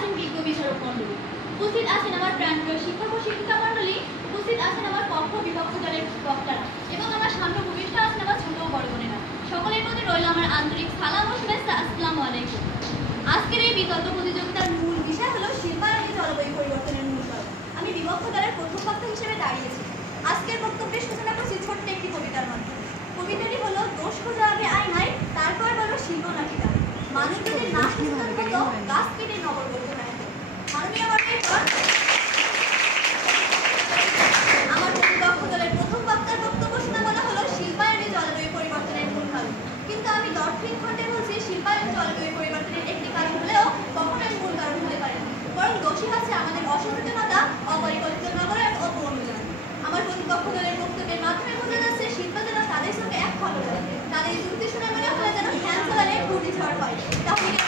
আছেন বিজ্ঞ বিচারক মণ্ডলী, উপস্থিত আছেন আমার প্রাণপ্রিয় শিক্ষক ও শিক্ষিকা মণ্ডলী, উপস্থিত আছেন আমার পক্ষ বিপক্ষ দলের বক্তারা এবং আমার সামনে উপবিষ্ট আছেন আমার ছোট ও বড় বোনেরা। সকলের প্রতি রইল আমার আন্তরিক সালাম ও শুভেচ্ছা। আসসালামু আলাইকুম। আজকের এই বিতর্ক প্রতিযোগিতার মূল বিষয় হলো শিল্পায়নে জলবায়ু পরিবর্তনের মূল কারণ। আমি বিপক্ষ দলের প্রথম বক্তা হিসেবে দাঁড়িয়েছি। আজকের বক্তব্যের সূচনা করছি ছোট্ট একটি কবিতার মাধ্যমে। কবিতাটি হলো দোষ খোঁজা আগে আয়নায়, তারপর বলো শিল্প নাকি দান। মানুষ যদি না সচেতন হতো, গাছ কেটে নগর গড়তে হয়। মাননীয় আমার প্রতিপক্ষ দলের প্রথম বক্তার বক্তব্য শোনা বলা হলো শিল্পায়নে জলবায়ু পরিবর্তনের মূল কারণ। কিন্তু আমি দক্ষিণ খণ্ডে বলছি শিল্পায়ন জলবায়ু পরিবর্তনের একটি কারণ হলেও কখনোই মূল কারণ হতে পারে না, বরং দোষী হচ্ছে আমাদের অসচেতনতা, অপরিকল্পিত নগরায়ন ও পণ্যজান। আমার প্রতিপক্ষ দলের বক্তব্যের মাধ্যমে বোঝা যাচ্ছে শিল্প যেন তাদের সঙ্গে এক খবর হয়, তাদের যুক্তি শুনে মনে হলে যেন ফ্যান চালালে ঘূর্ণিঝড় হয়। তাহলে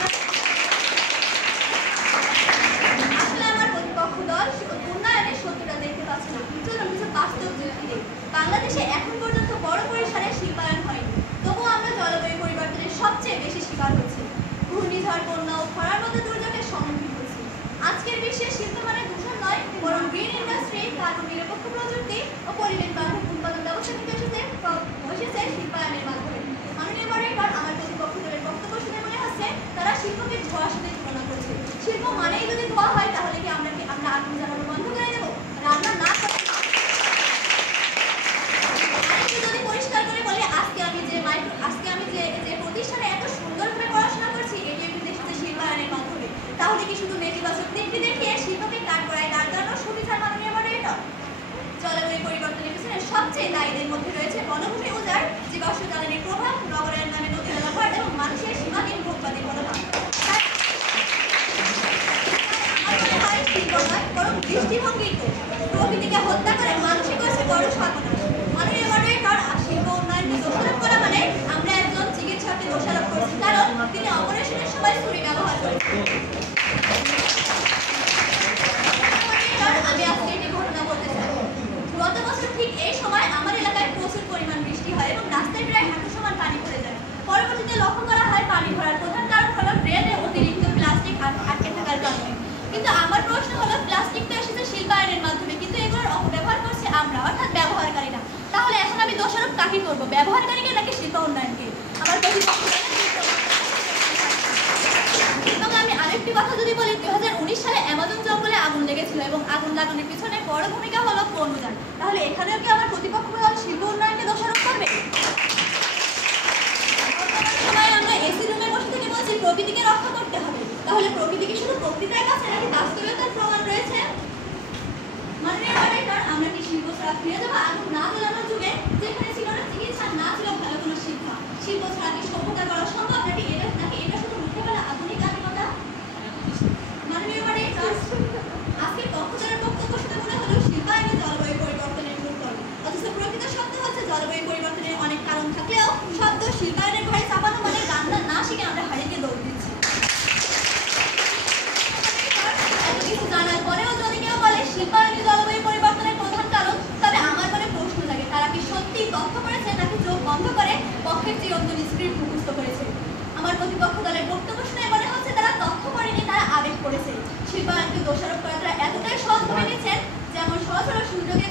আসলে আমার প্রতিপক্ষ দল উন্নয়নের সত্যটা দেখতে পাচ্ছে না। চলুন কিছু বাস্তব যুক্তি দিই। বাংলাদেশে এখন পর্যন্ত বড় পরিসরে শিল্পায়ন হয়নি, তবুও আমরা জলবায়ু পরিবর্তনের সবচেয়ে বেশি শিকার হচ্ছি। ঘূর্ণিঝড়, বন্যা ও খরার মতো দুর্যোগের সম্মুখীন হচ্ছি। আজকের বিশ্বে শিল্প মানে দূষণ নয়, বরং গ্রিন ইন্ডাস্ট্রি, কার্বন নিরপেক্ষ প্রযুক্তি ও পরিবেশ বান্ধব উৎপাদন ব্যবস্থা নিতে বসেছে শিল্পায়নের মাধ্যমে। মাননীয় মডারেটর, আমার প্রতিপক্ষ দলের বক্তব্য শুনে মনে হচ্ছে তারা শিল্পকে ধোঁয়ার সাথে তুলনা করছে। শিল্প মানেই যদি ধোঁয়া হয়, তাহলে কি আমরা আগুন জ্বালানো বন্ধ করে দেবো? রান্না না করে যদি পরিষ্কার করে বলে আজকে আমি যে প্রতিষ্ঠানে এত সুন্দরভাবে পড়াশোনা করছি, এটি একটি দেশে শিল্পায়নের মাধ্যমে, তাহলে কি শুধু নেতিবাচক দিকটি দেখিয়ে শিল্পকে দাঁড় করানোর সুবিধার মাননীয় মডারেটর? জলবায়ু পরিবর্তনের পিছনে সবচেয়ে দায়ীদের মধ্যে রয়েছে বনভূমি উজাড়, জীবাশ্ম জ্বালানির প্রভাব, নগরায়ন নামে নদী ব্যবহার এবং মানুষের সীমাহীন ভোগবাদীর মনোভাব। বরং দৃষ্টিভঙ্গি প্রকৃতিকে হত্যা করে মানুষই করছে বড় সর্বনাশ। মাননীয় মডারেটর, শিল্প উন্নয়নকে দোষারোপ করা মানে আমরা একজন চিকিৎসককে দোষারোপ করছি, কারণ তিনি অপারেশনের সময় ছুরি ব্যবহার করেছেন। আমি আজকে একটি ঘটনা বলতে চাই। গত বছর ঠিক এই সময় আমার এলাকায় প্রচুর পরিমাণ বৃষ্টি হয় এবং রাস্তায় প্রায় হাঁটু সমান পানি পড়ে যায়। পরবর্তীতে লক্ষ্য করা হয় পানি ভরার প্রধান কারণ হলো ড্রেনে অতিরিক্ত প্লাস্টিক আটকে থাকার কারণে। কিন্তু আমার প্রশ্ন হলো, প্লাস্টিক তো এসেছে শিল্পায়নের মাধ্যমে, কিন্তু এগুলোর অপব্যবহার করছে আমরা, অর্থাৎ ব্যবহারকারীরা। তাহলে এখন আমি দোষারোপ কাকে করবো, ব্যবহারকারীকে নাকি শিল্প উন্নয়নকে? আমার প্রতিপক্ষ। এবং আমি আরেকটি কথা যদি বলি, 2019 সালে অ্যামাজন জঙ্গলে আগুন লেগেছিল এবং আগুন লাগানোর পিছনে বড় ভূমিকা হলো পণ্যজান। তাহলে এখানেও কি আমার প্রতিপক্ষ দল শিল্প উন্নয়নকে দোষারোপ করবে? বর্তমান সময়ে আমরা এসি রুমে বসে থেকে বলছি প্রকৃতিকে রক্ষা করতে হবে, তাহলে প্রকৃতি কি শুধু বক্তৃতার কাছে নাকি বাস্তবতার প্রমাণ রয়েছে? মাননীয় মডারেটর, আমরা কি শিল্প ছাড়া ফিরে যাবো আগুন না জ্বালানোর যুগে, যেখানে ছিল না চিকিৎসা, না ছিল ভালো কোনো শিক্ষা? শিল্প ছাড়া কি সভ্যতা করা সম্ভব, নাকি এটা শুধু মুখে বলা আধুনিক আধুনিকতা? মাননীয় মডারেটর, আজকে পক্ষদলের বক্তব্য শুনে মনে হলো শিল্পায়নে জলবায়ু পরিবর্তনের মূল কারণ, অথচ প্রকৃত সত্য হচ্ছে জলবায়ু পরিবর্তনের অনেক কারণ থাকলেও শব্দ শিল্পায়নের ঘরে চাপানো মানে রান্না না শিখে আমরা হারিয়ে দৌড় দিচ্ছি। এত কিছু জানার পরেও যদি কেউ বলে শিল্পায়নে জলবায়ু পরিবর্তনের প্রধান কারণ, তবে আমার মনে প্রশ্ন লাগে, তারা কি সত্যি তথ্য করেছে নাকি চোখ বন্ধ করে পক্ষের চিরন্তন স্ক্রিপ্ট মুখস্থ করেছে? আমার প্রতিপক্ষ দলের বক্তব্য শুনে মনে হচ্ছে তারা তথ্য করেনি, তারা আবেগ করেছে। শিল্পায়নকে দোষারোপ করে তারা এতটাই সহজ ভেবে নিচ্ছেন, যেমন সহজ হলো সুযোগে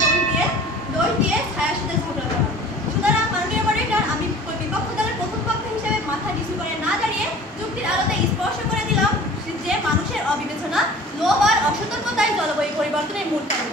দৌড় দিয়ে ছায়ার সাথে ঝগড়া করা। সুতরাং মাননীয় মডারেটর, আমি বিপক্ষ দলের প্রথম পক্ষ হিসেবে মাথা নিচু করে না দাঁড়িয়ে যুক্তির আলোতে স্পর্শ করে দিলাম যে মানুষের অবিবেচনা, লোভ আর অসতর্কতাই জলবায়ু পরিবর্তনের মূল কারণ।